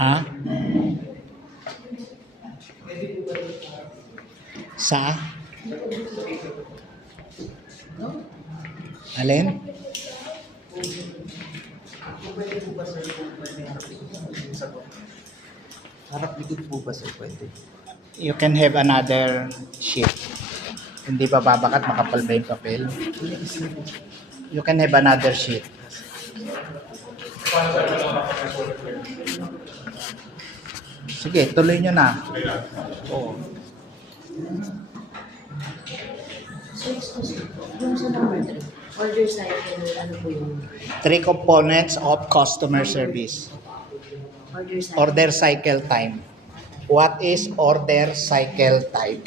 Ha? Sa? Alin? Pwede po ba sir kung pwede harap likod yung sagot? Harap likod po ba sir? Pwede. You can have another sheet. Hindi ba babakat? Makapal ba yung papel? You can have another sheet. Sige, tuloy nyo na. Oo. So, excuse me po, yung sa number 3, order cycle, ano po yung 3 components of customer service. order cycle? Order cycle time. What is order cycle time?